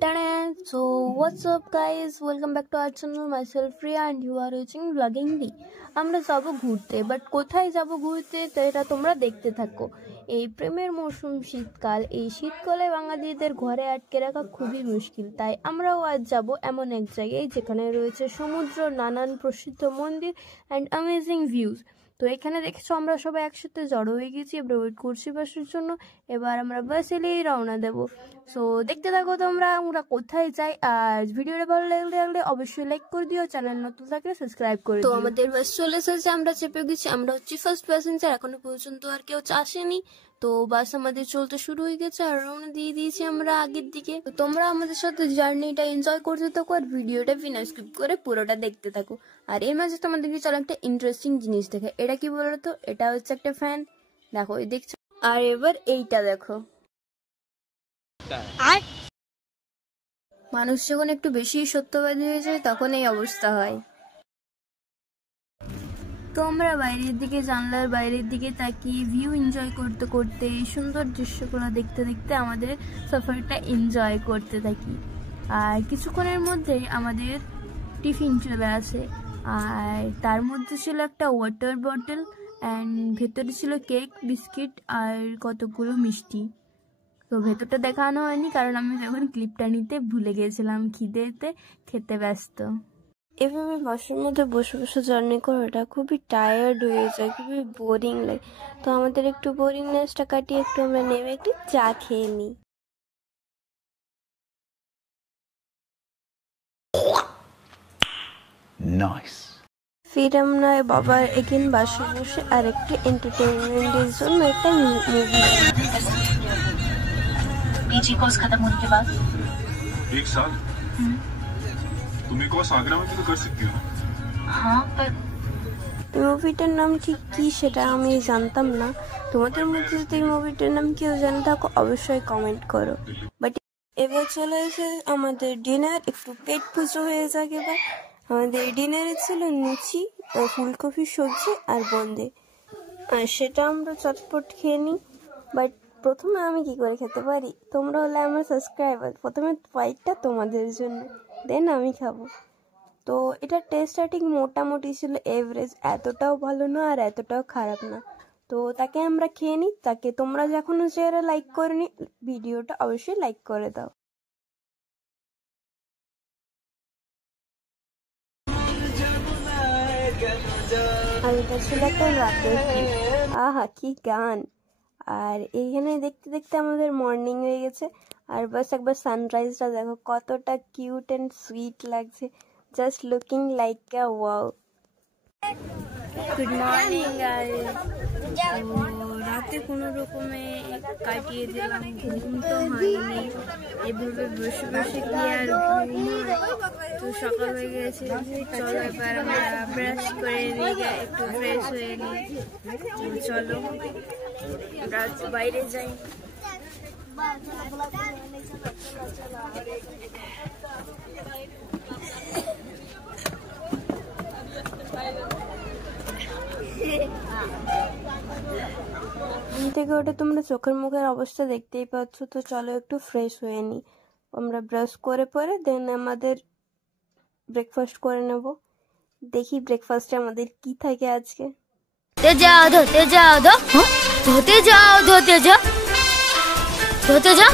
Ta-da! So what's up guys, welcome back to our channel. Myself Priya and you are watching vlogging D. আমরা যাব ঘুরতে, but কোথায় যাব ঘুরতে তো এটা তোমরা দেখতে থাকো। এই প্রেমের মৌসুম শীতকাল, এই শীতকালে বাঙালিদের ঘরে আটকে রাখা খুবই মুশকিল, তাই আমরাও আজ যাব এমন এক জায়গায় যেখানে রয়েছে সমুদ্র, নানান প্রসিদ্ধ মন্দির অ্যান্ড অ্যামেজিং ভিউজ। তো এখানে দেখেছো আমরা সবাই একসাথে জড়ো হয়ে গেছি, আমরা ওয়েট করছি বাসের জন্য। এবার আমরা বাস এলেই রওনা দেবো। সো দেখতে থাকো তোমরা আমরা কোথায় যাই। আর ভিডিওটা ভালো লাগলে অবশ্যই লাইক করে দিও, চ্যানেল নতুন থাকলে সাবস্ক্রাইব করে দিও। তো আমাদের বাস চলে এসেছে, আমরা চেপে গেছি, আমরা হচ্ছি ফার্স্ট প্যাসেঞ্জার। এখনো পর্যন্ত আর কেউ আসেনি। তো বাস আমাদের চলতে শুরু হয়ে গেছে আর রওনা দিয়ে দিয়েছি আমরা আগের দিকে। তো তোমরা আমাদের সাথে জার্নিটা এনজয় করতে থাকো আর ভিডিওটা বিনা স্কিপ করে পুরোটা দেখতে থাকো। আর এর মাঝে তোমাদেরকে চলো একটা ইন্টারেস্টিং জিনিস দেখে। এটা কি বলতো, এটা হচ্ছে একটা ফ্যান, দেখো এই দেখছো। আর এবার এইটা দেখো, মানুষ যখন একটু বেশি সত্যবাদী হয়ে যায় তখন এই অবস্থা হয়। তো আমরা বাইরের দিকে, জানলার বাইরের দিকে তাকিয়ে ভিউ এনজয় করতে করতে, এই সুন্দর দৃশ্যগুলো দেখতে দেখতে আমাদের সফরটা এনজয় করতে থাকি। আর কিছুক্ষণের মধ্যেই আমাদের টিফিন চলে আসে, আর তার মধ্যে ছিল একটা ওয়াটার বটল অ্যান্ড ভেতরে ছিল কেক, বিস্কিট আর কতগুলো মিষ্টি। তো ভেতরটা দেখানো হয়নি কারণ আমি যখন ক্লিপটা নিতে ভুলে গিয়েছিলাম, খিদেতে খেতে ব্যস্ত। এভাবে বাসের মধ্যে বসে বসে জার্নি করাটা খুবই টায়ার্ড হয়ে যায়, খুবই বোরিং লাগে। তো আমাদের একটু বোরিংনেসটা কাটিয়ে একটু আমরা নেমে একটু চা খেয়ে নিই। ফির আমরা বাবার এগেন বাসে বসে আর একটু एंटरटेनमेंटेর জন্য একটা মুভি। पीजी कोर्स खत्म होने के बाद 1 साल तुम एक कोर्स आगरा में भी तो कर सकती हो ना। हाँ पर মুভিটার নাম ঠিক কি সেটা আমি জানতাম না। তোমাদের মধ্যে যদি এই মুভিটার নাম কেউ জানে থাকো অবশ্যই কমেন্ট করো। বাট এবার চলে এসে আমাদের ডিনার, একটু পেট পুজো হয়ে যাক। এবার আমাদের ডিনারে ছিল লুচি, ফুলকপির সবজি আর বোঁদে, আর সেটা আমরা চটপট খেয়ে নিই। বাট প্রথমে আমি কি করে খেতে পারি, তোমরা হলে আমার সাবস্ক্রাইবার, প্রথমে ফাইটটা তোমাদের জন্য, দেন আমি খাবো। তো এটা টেস্টটা ঠিক মোটামুটি ছিল এভারেজ, এতটাও ভালো না আর এতটাও খারাপ না। তো তাকে আমরা খেয়ে নিই। তাকে তোমরা যখন যারা লাইক করে নি ভিডিওটা অবশ্যই লাইক করে দাও। আর এটা ছিল একটা রাতের, আহা কি গান। আর এইখানে দেখতে দেখতে আমাদের মর্নিং হয়ে গেছে। আর বাস একবার সানরাইজটা দেখো, কতটা কিউট অ্যান্ড সুইট লাগছে, just looking like a wow. Good morning. আর রাতে কোনো রকমে কাটিয়ে দিলাম, ঘুম তো হয়নি, এভাবে বসে বসে কি আর ঘুম। তো সকাল হয়ে গেছে, চলো এবার আমরা ব্রাশ করে নিই, একটু ফ্রেশ হয়ে নিই। চলো রাত বাইরে যাই। ঘুম থেকে ওঠে তোমরা চোখের মুখের অবস্থা দেখতেই পাচ্ছ। তো চলো একটু ফ্রেশ হয়ে নিই। আমরা ব্রাশ করে পরে দেন আমাদের ব্রেকফাস্ট করে নেব। দেখি ব্রেকফাস্টে আমাদের কি থাকে আজকে। धोते जाओ धोते जाओ धोते जाओ धोते जाओ धोते जाओ।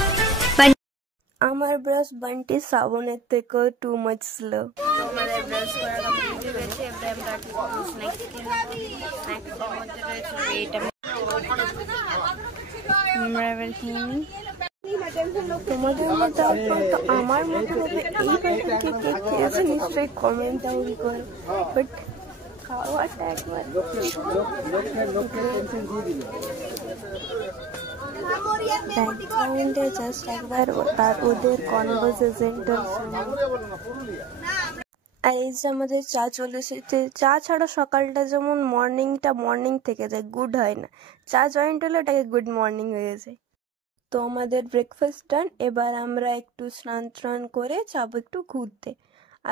আমার ব্রাশ বান্টি সাবনের থেকেও টু মাচ স্লো। আমাদের ব্রাশ করা কমপ্লিট হয়ে গেছে, এবার আমরা স্ন্যাক্স খেয়ে নেব। স্ন্যাক্সের মধ্যে রয়েছে এটা, আমরা এবার খেয়ে নিই। তোমাদের মধ্যে তো আমার মতো হবে এই পার্সনকে কেক খেয়েছে নিশ্চয়ই কমেন্ট ডাউন করে। বাট খাওয়াটা একবার ব্যাকগ্রাউন্ডে জাস্ট একবার তার ওদের কনভারসেশনটা শুনি। আর এই যে আমাদের চা চলে এসেছে। চা ছাড়া সকালটা যেমন মর্নিংটা মর্নিং থেকে যায়, গুড হয় না। চা জয়েন্ট হলে ওটাকে গুড মর্নিং হয়ে যায়। তো আমাদের ব্রেকফাস্ট ডান, এবার আমরা একটু স্নান টান করে যাবো একটু ঘুরতে।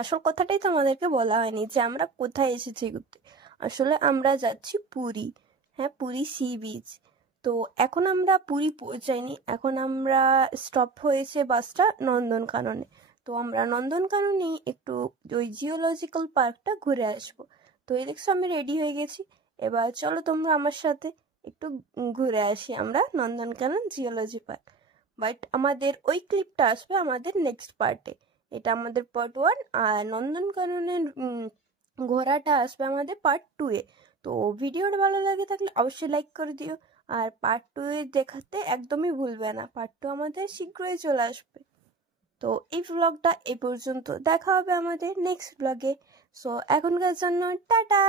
আসল কথাটাই তো আমাদেরকে বলা হয়নি যে আমরা কোথায় এসেছি ঘুরতে। আসলে আমরা যাচ্ছি পুরী, হ্যাঁ পুরী সি বিচ। তো এখন আমরা পুরী পৌঁছাইনি, এখন আমরা স্টপ হয়েছে বাসটা নন্দনকাননে। তো আমরা নন্দনকাননেই একটু ওই জিওলজিক্যাল পার্কটা ঘুরে আসবো। তো এই দেখছো আমি রেডি হয়ে গেছি, এবার চলো তোমরা আমার সাথে একটু ঘুরে আসি আমরা নন্দনকানন জিওলজি পার্ক। বাট আমাদের ওই ক্লিপটা আসবে আমাদের নেক্সট পার্টে, এটা আমাদের পার্ট 1, আর নন্দনকাননের ঘোরাটা আসবে আমাদের পার্ট 2-এ। তো ভিডিওটা ভালো লাগে থাকলে অবশ্যই লাইক করে দিও, আর পার্ট 2 দেখাতে একদমই ভুলবে না, পার্ট 2 আমাদের শীঘ্রই চলে আসবে। তো এই ব্লগটা এই পর্যন্ত, দেখা হবে আমাদের নেক্সট ব্লগে। সো এখনকার জন্য টাটা।